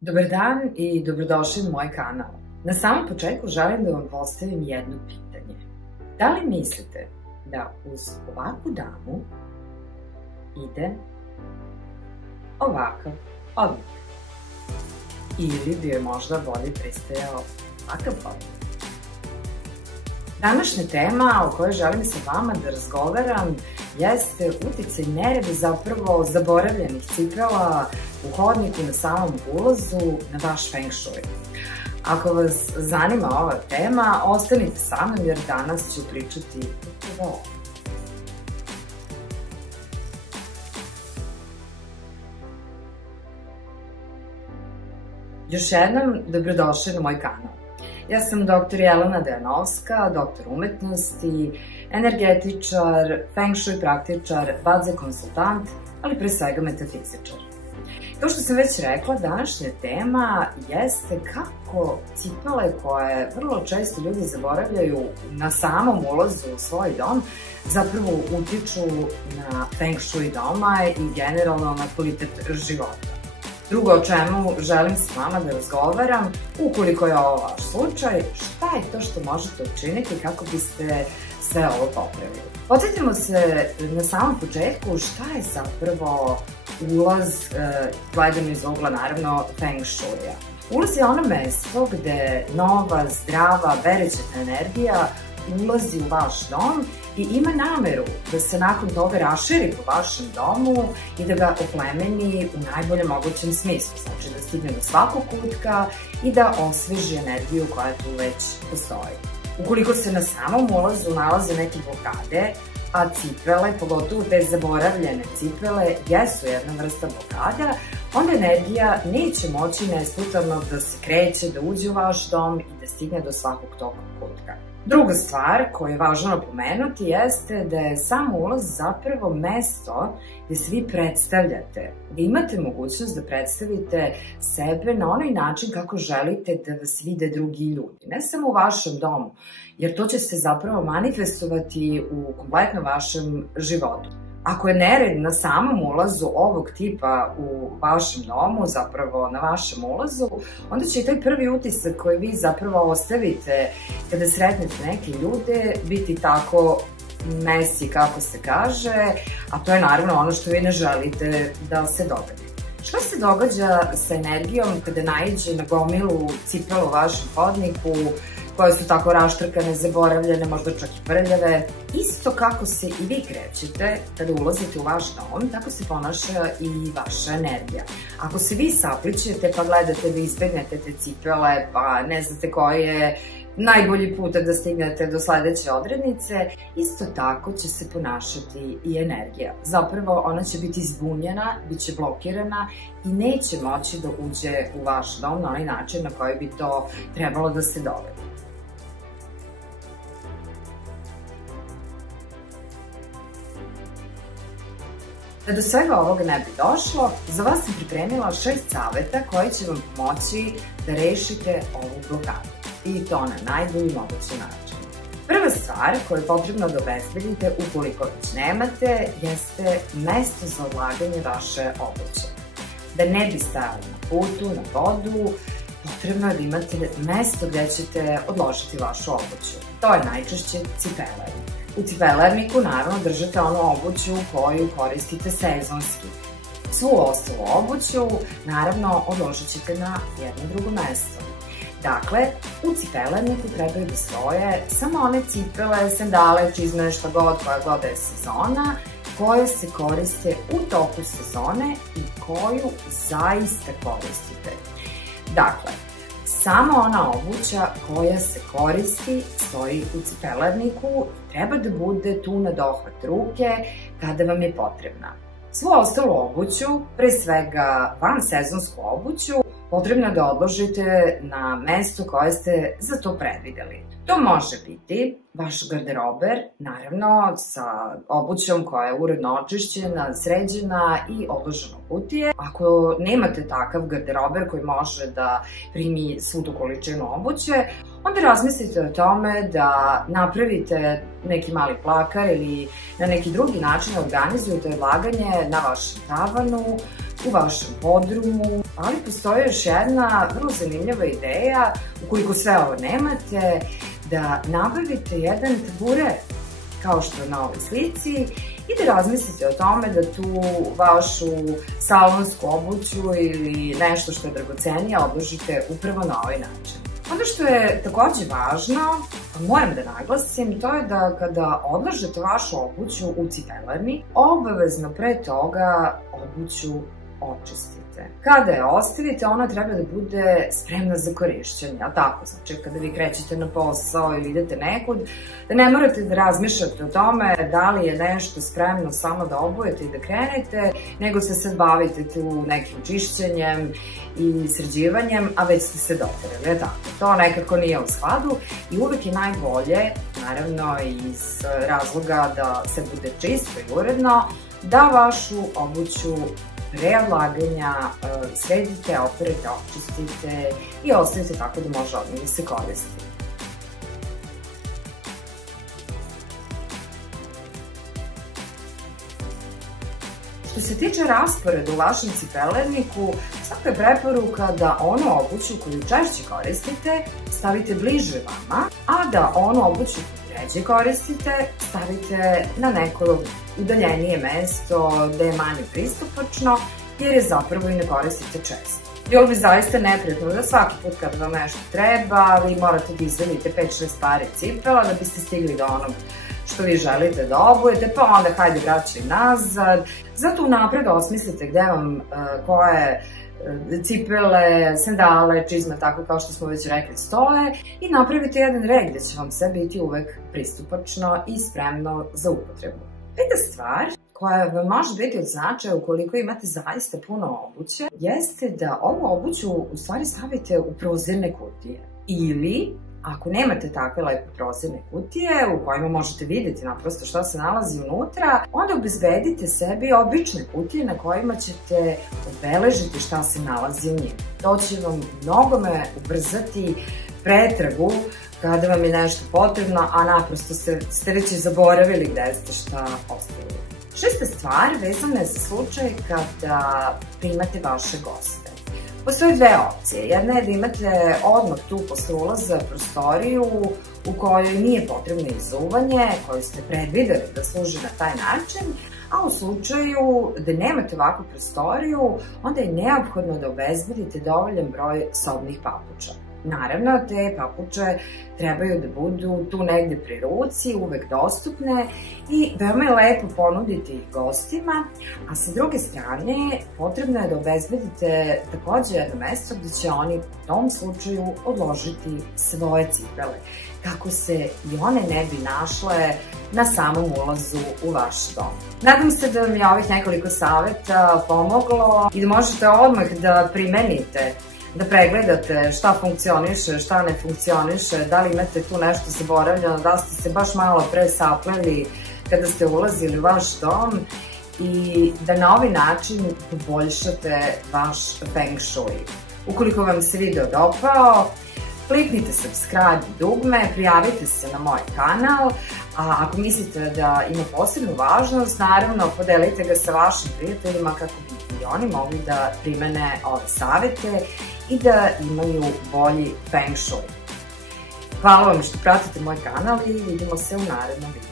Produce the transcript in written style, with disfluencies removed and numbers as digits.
Dobar dan i dobrodošli na moj kanal. Na samom početku želim da vam postavim jedno pitanje. Da li mislite da uz ovakvu damu ide ovakav odlik? Ili bi joj možda bolje pristajao ovakav odlik? Današnja tema o kojoj želim sa vama da razgovaram jeste uticaj nereda, zapravo zaboravljenih cipela u hodniku na samom ulazu na vaš feng shui. Ako vas zanima ova tema, ostanite sa mnom jer danas ću pričati upravo o ovome. Još jednom, dobrodošli na moj kanal. Ja sam dr. Jelena Dejanovska, doktor umetnosti, energetičar, feng shui praktičar, badze konsultant, ali pre svega metafizičar. Kao što sam već rekla, današnja tema jeste kako cipele koje vrlo često ljudi zaboravljaju na samom ulazu u svoj dom zapravo utiču na feng shui doma i generalno na kvalitet života. Drugo o čemu želim s vama da razgovaram, ukoliko je ovo vaš slučaj, šta je to što možete učiniti kako biste sve ovo popravili. Podsjetimo se na samom početku šta je zapravo ulaz, gledano iz ugla naravno feng shuija. Ulaz je ono mesto gde nova, zdrava, berećetna energija ulazi u vaš dom i ima nameru da se nakon toga raširi po vašem domu i da ga oplemeni u najboljem mogućem smislu, znači da stigne do svakog kutka i da osveži energiju koja tu već postoji. Ukoliko se na samom ulazu nalaze neke blokade, a cipele, pogotovo te zaboravljene cipele, jesu jedna vrsta blokada, onda energija neće moći nesmetano da se kreće, da uđe u vaš dom i da stigne do svakog tog kutka. Druga stvar koju je važno napomenuti jeste da je sam ulaz zapravo mesto gde se vi predstavljate, gde imate mogućnost da predstavite sebe na onaj način kako želite da vas vide drugi ljudi, ne samo u vašem domu, jer to će se zapravo manifestovati u kompletno vašem životu. Ako je nered na samom ulazu ovog tipa u vašem domu, zapravo na vašem ulazu, onda će i taj prvi utisak koji vi zapravo ostavite kada sretnete neke ljude biti tako messy, kako se kaže, a to je naravno ono što vi ne želite da se dogodi. Šta se događa sa energijom kada naiđe na gomilu cipela u vašem hodniku, koje su tako raštrkane, zaboravljene, možda čak i prljave? Isto kako se i vi krećete kada ulazite u vaš dom, tako se ponaša i vaša energija. Ako se vi saplićete pa gledate da izbegnete te cipele, pa ne znate koji je najbolji put da stignete do sledeće odrednice, isto tako će se ponašati i energija. Zapravo ona će biti zbunjena, bit će blokirana i neće moći da uđe u vaš dom na onaj način na koji bi to trebalo da se dogodi. Da do svega ovoga ne bi došlo, za vas sam pripremila 6 saveta koji će vam pomoći da rešite ovu blokadu. I to na najbolji mogući način. Prva stvar koju je potrebno da obezbedite ukoliko već nemate jeste mesto za odlaganje vaše obuće. Da ne bi stajali na putu, na podu, potrebno je da imate mesto gde ćete odložiti vašu obuću. To je najčešće cipelarnik. U cipelarniku naravno držite onu obuću koju koristite sezonski. Svu ostalu obuću naravno odložit ćete na jedno drugo mesto. Dakle, u cipelarniku trebaju da stoje samo one cipele, sandale, čizme, šta god, koja god je sezona, koje se koriste u toku sezone i koju zaista koristite. Dakle, samo ona obuća koja se koristi stoji u cipelarniku i treba da bude tu na dohvat ruke kada vam je potrebna. Svu ostalu obuću, pre svega vansezonsku obuću, potrebno je da odložite na mesto koje ste za to predvideli. To može biti vaš garderober, naravno sa obućom koja je uredno očišćena, sređena i odložena u kutije. Ako nemate takav garderober koji može da primi svu tu količinu obuće, onda razmislite o tome da napravite neki mali plakar ili na neki drugi način organizujete odlaganje na vašem tavanu, u vašem podrumu, ali postoji još jedna vrlo zanimljiva ideja, ukoliko sve ovo nemate, da nabavite jedan taburet, kao što je na ovoj slici, i da razmislite o tome da tu vašu salonsku obuću ili nešto što je dragocenije odložite upravo na ovaj način. Ono što je takođe važno, moram da naglasim, to je da kada odlažete vašu obuću u cipelarni, obavezno pre toga obuću očistite. Kada je ostavite, ona treba da bude spremna za korišćenje, a tako, znači kada vi krećete na posao ili idete nekud, da ne morate da razmišljate o tome da li je nešto spremno samo da obujete i da krenete, nego se sad bavite tu nekim čišćenjem i sređivanjem, a već ste se doterali, tako. To nekako nije u skladu i uvek je najbolje, naravno iz razloga da se bude čisto i uredno, da vašu obuću pre odlaganja sredite, operete, očistite i ostavite tako da može odmah da se koristi. Što se tiče rasporeda u vašem cipelarniku, svaka je preporuka da onu obuću koju češće koristite stavite bliže vama, a da onu obuću koju ređe koristite stavite na neko udaljenije mesto gde je manje pristupačno, jer je zapravo i ne koristite često. Bilo bi zaista neprijatno da svaki put kada vam nešto treba, vi morate da izvedite 5-6 pare cipela da biste stigli do onog što vi želite da obujete, pa onda hajde vraćaj nazad. Zato unapred osmislite gde vam koje cipele, sandale, čizme, tako kao što smo već rekli, stoje i napravite jedan red gde će vam sve biti uvek pristupačno i spremno za upotrebu. Peta stvar koja vam može biti od značaja ukoliko imate zaista puno obuće, jeste da ovu obuću u stvari stavite u prozirne kutije. Ili, ako nemate takve lepe prozirne kutije u kojima možete videti naprosto šta se nalazi unutra, onda obezbedite sebi obične kutije na kojima ćete obeležiti šta se nalazi u njima. To će vam mnogome ubrzati pretragu kada vam je nešto potrebno, a naprosto ste već i zaboravili gde ste šta ostavili. Šesta stvar vezana je za slučaj kada primate vaše goste. Postoje dve opcije. Jedna je da imate odmah tu posle ulaza prostoriju u kojoj nije potrebno izuvanje, koju ste predvideli da služi na taj način, a u slučaju da nemate ovakvu prostoriju, onda je neophodno da obezbedite dovoljan broj sobnih papuča. Naravno, te papuče trebaju da budu tu negde pri ruci, uvek dostupne i veoma je lepo ponuditi ih gostima, a sa druge strane potrebno je da obezbedite takođe jedno mesto gde će oni u tom slučaju odložiti svoje cipele, kako se i one ne bi našle na samom ulazu u vaš dom. Nadam se da vam je ovih nekoliko saveta pomoglo i da možete odmah da primenite, da pregledate šta funkcioniše, šta ne funkcioniše, da li imate tu nešto zaboravljeno, da ste se baš malo pre sapleli kada ste ulazili u vaš dom i da na ovaj način poboljšate vaš feng shui. Ukoliko vam se video dopao, kliknite subscribe dugme, prijavite se na moj kanal, a ako mislite da ima posebnu važnost, naravno podelite ga sa vašim prijateljima kako bi i oni mogli da primene ove savete i da imaju bolji feng shui. Hvala vam što pratite moj kanal i vidimo se u narednom videu.